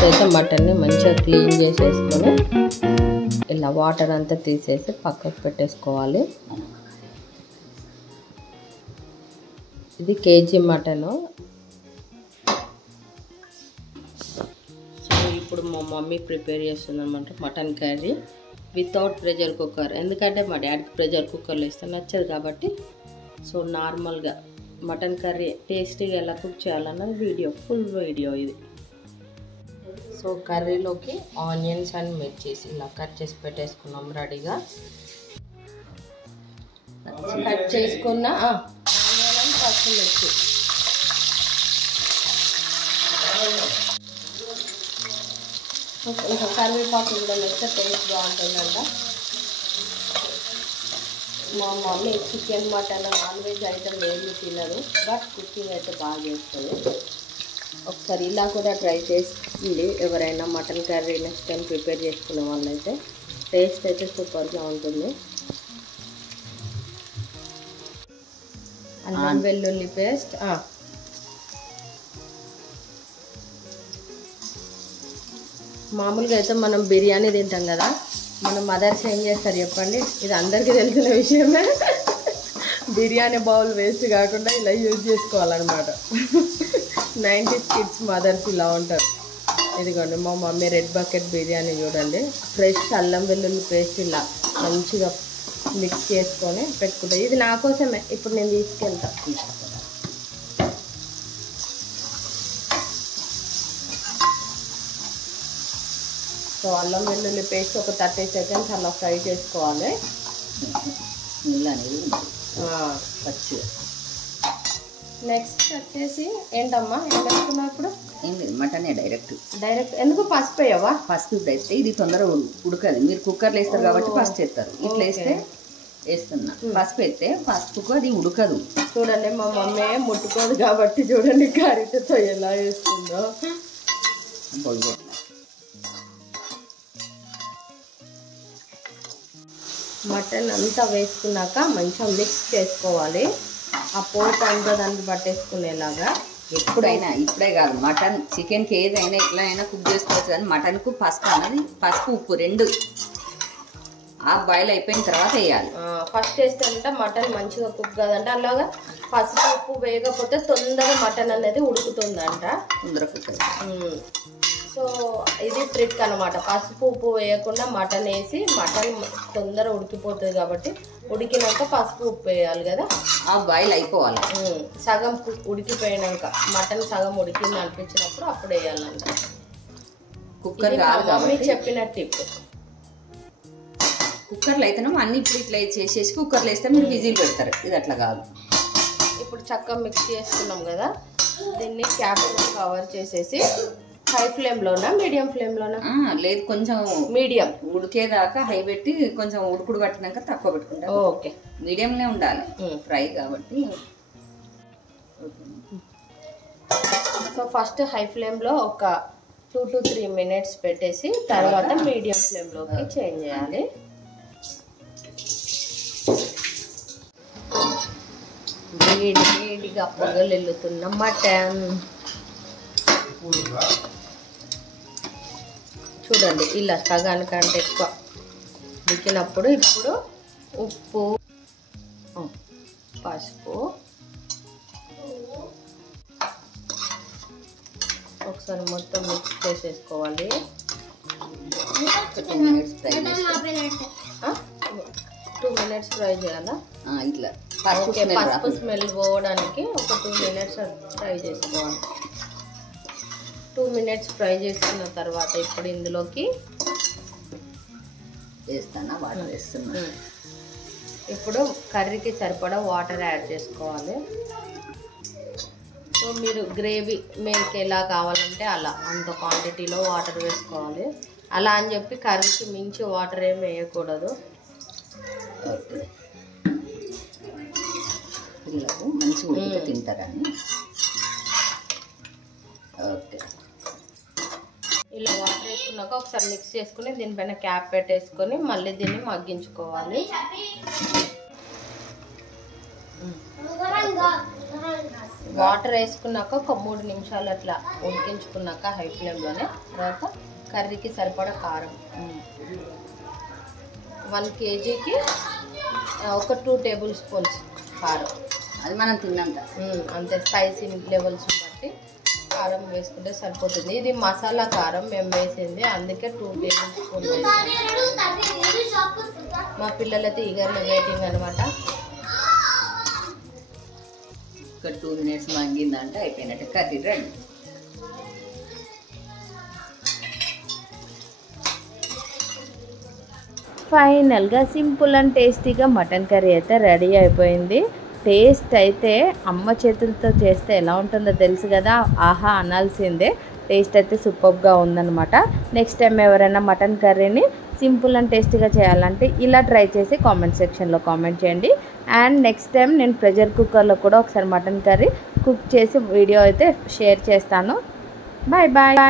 First అయితే మటన్ని మంచిగా clean చేసేసుకొని ఇలా వాటర్ అంతా తీసేసి పక్కకు పెట్టేసుకోవాలి. ఇది కేజీ మటను. సో ఇప్పుడు మా మమ్మీ ప్రిపేర్ చేస్తుంది అనమాట mutton curry without pressure cooker. ఎందుకంటే మా డాడీకి ప్రెషర్ కుక్కర్లో ఇస్తే నచ్చదు కాబట్టి సో నార్మల్గా మటన్ కర్రీ టేస్టీగా ఎలా కుక్ చేయాలన్నది వీడియో, ఫుల్ వీడియో ఇది. సో కర్రీలోకి ఆనియన్స్ అండ్ మిర్చీస్ ఇలా కట్ చేసి పెట్టేసుకున్నాం రెడీగా. కట్ చేసుకున్న ఆనియన్ అండ్ పచ్చిమిర్చి, ఇంకా కరివేపాకు కూడా వేస్తే టేస్ట్ బాగుంటుందంట. మా mummy chicken mutton non veg item ఏమి తినరు, బట్ కుకింగ్ అయితే బాగా చేస్తుంది. ఒకసారి ఇలా కూడా ట్రై చేసింది ఎవరైనా mutton curry next time prepare చేసుకునే వాళ్ళైతే. టేస్ట్ అయితే సూపర్గా ఉంటుంది. అల్లం వెల్లుల్లి పేస్ట్, మామూలుగా అయితే మనం బిర్యానీ తింటాం కదా, మన మదర్స్ ఏం చేస్తారు చెప్పండి, ఇది అందరికీ తెలిసిన విషయమే. బిర్యానీ బౌల్ వేస్ట్ కాకుండా ఇలా యూజ్ చేసుకోవాలన్నమాట. 90s కిడ్స్ మదర్స్ ఇలా ఉంటారు. ఇదిగోండి మా మమ్మీ రెడ్ బకెట్ బిర్యానీ చూడండి, ఫ్రెష్ అల్లం వెల్లుల్లి పేస్ట్ ఇలా మంచిగా మిక్స్ చేసుకొని పెట్టుకుంటాను. ఇది నా కోసమే, ఇప్పుడు నేను తీసుకెళ్తాను. సో అల్లం వెల్లుల్లి పేస్ట్ ఒక 30 సెకండ్స్ అలా ఫ్రై చేసుకోవాలి. పచ్చిగా నెక్స్ట్ వచ్చేసి ఏంటమ్మా ఏం పెట్టుకున్నావు ఇప్పుడు? ఏం లేదు, మటనే డైరెక్ట్. ఎందుకు పసుపు వేయవా? పసుపు వేస్తే ఇది తొందరగా ఉడకదు. మీరు కుక్కర్లో వేస్తారు కాబట్టి పసుపు వేస్తారు, ఇట్లా వేస్తే వేస్తున్నా. పసుపు వేస్తే పసుపుకు అది ఉడకదు. చూడండి మా మమ్మీ ముట్టుకోదు కాబట్టి చూడండి కర్రీతో ఎలా వేస్తుందో. మటన్ అంతా వేసుకున్నాక మంచిగా మిక్స్ చేసుకోవాలి. ఆ పోపు అంతా దానికి పట్టేసుకునేలాగా. ఎప్పుడైనా, ఇప్పుడే కాదు, మటన్ చికెన్కి ఏదైనా ఎట్లా అయినా కుక్ చేసుకోవచ్చు. కానీ మటన్కు పసుపు అన్నది, పసుపు ఉప్పు రెండు ఆ బాయిల్ అయిపోయిన తర్వాత వేయాలి. ఫస్ట్ వేస్తే అంటే మటన్ మంచిగా కుక్ కాదంటే, అలాగా పసుపు ఉప్పు వేయకపోతే తొందరగా మటన్ అనేది ఉడుకుతుందంట, తొందరగా కుక్. సో ఇది ట్రిక్ అనమాట. పసుపు ఉప్పు వేయకుండా మటన్ వేసి మటన్ తొందర ఉడికిపోతుంది కాబట్టి ఉడికినాక పసుపు ఉప్పు వేయాలి కదా. ఆ బాయిల్ అయిపోవాలి. సగం ఉడికిపోయినాక మటన్ సగం ఉడికింది అనిపించినప్పుడు అప్పుడు వేయాలంట. కుక్కర్ కాదు కాబట్టి చెప్పిన టిప్. కుక్కర్లో అయితేనే అన్ని ఇప్పుడు ఇట్లా చేసేసి కుక్కర్లో వేస్తే మీరు విజిల్ పెడతారు. ఇది అట్లా కాదు. ఇప్పుడు చక్కగా మిక్స్ చేసుకున్నాం కదా, దీన్ని క్యాప్ కవర్ చేసేసి హై ఫ్లేమ్లోనా మీడియం ఫ్లేమ్లోనా? లేదు, కొంచెం మీడియం ఉడికేదాకా హై పెట్టి కొంచెం ఉడుకుడు పట్టినాక తక్కువ పెట్టుకుంటాం. ఓకే, మీడియంలో ఉండాలి ఫ్రై కాబట్టి. సో ఫస్ట్ హై ఫ్లేమ్లో ఒక 2 to 3 minutes పెట్టేసి తర్వాత మీడియం ఫ్లేమ్లోకి చేంజ్ చేయాలి. వేడిగా పొగలెల్లుతున్న మటన్ చూడండి ఇలా సగానికంటే ఎక్కువ ఉడికినప్పుడు ఇప్పుడు ఉప్పు, పసుపు ఒకసారి మొత్తం మిక్స్ చేసేసుకోవాలి. 2 minutes ఫ్రై 2 minutes ఫ్రై చేయాలా? ఇట్లా పసుపు స్మెల్ పోవడానికి ఒక 2 minutes ఫ్రై చేసుకోవాలి. 2 minutes ఫ్రై చేసుకున్న తర్వాత ఇప్పుడు ఇందులోకి వేస్తాను, వాటర్ వేస్తున్నా. ఇప్పుడు కర్రీకి సరిపడా వాటర్ యాడ్ చేసుకోవాలి. సో మీరు గ్రేవీ మీకు ఎలా కావాలంటే అలా అంత క్వాంటిటీలో వాటర్ వేసుకోవాలి. అలా అని చెప్పి కర్రీకి మించి వాటర్ ఏమి వేయకూడదు. పిల్లలు మంచిగా ఉడికితే తింటారని. ఓకే, ఇలా వాటర్ వేసుకున్నాక ఒకసారి మిక్స్ చేసుకుని దీనిపైన క్యాప్ పెట్టేసుకొని మళ్ళీ దీన్ని మగ్గించుకోవాలి. వాటర్ వేసుకున్నాక ఒక 3 నిమిషాలు అట్లా ఉడికించుకున్నాక హై ఫ్లేమ్లోనే తర్వాత కర్రీకి సరిపడా కారం 1 kgకి ఒక 2 టేబుల్ స్పూన్స్ కారం, అది మనం తిన్నంత. అంతే స్పైసీ లెవెల్స్ బట్టి కారం వేసుకుంటే సరిపోతుంది. ఇది మసాలా కారం మేము వేసింది, అందుకే 2 టేబుల్ స్పూన్ వేసాను. మా పిల్లలైతే ఈగర్లీ వెయిటింగ్ అనమాట. ఒక 2 minutes మగ్గిందంటే అయిపోయినట్టు, కర్రీ రెడీ. ఫైనల్గా సింపుల్ అండ్ టేస్టీగా మటన్ కర్రీ అయితే రెడీ అయిపోయింది. టేస్ట్ అయితే అమ్మ చేతులతో చేస్తే ఎలా ఉంటుందో తెలుసు కదా, ఆహా అనాల్సిందే. టేస్ట్ అయితే సూపర్గా ఉందన్నమాట. నెక్స్ట్ టైం ఎవరైనా మటన్ కర్రీని సింపుల్ అండ్ టేస్టీగా చేయాలంటే ఇలా ట్రై చేసి కామెంట్ సెక్షన్లో కామెంట్ చేయండి. అండ్ నెక్స్ట్ టైం నేను ప్రెషర్ కుక్కర్లో కూడా ఒకసారి మటన్ కర్రీ కుక్ చేసి వీడియో అయితే షేర్ చేస్తాను. Bye bye.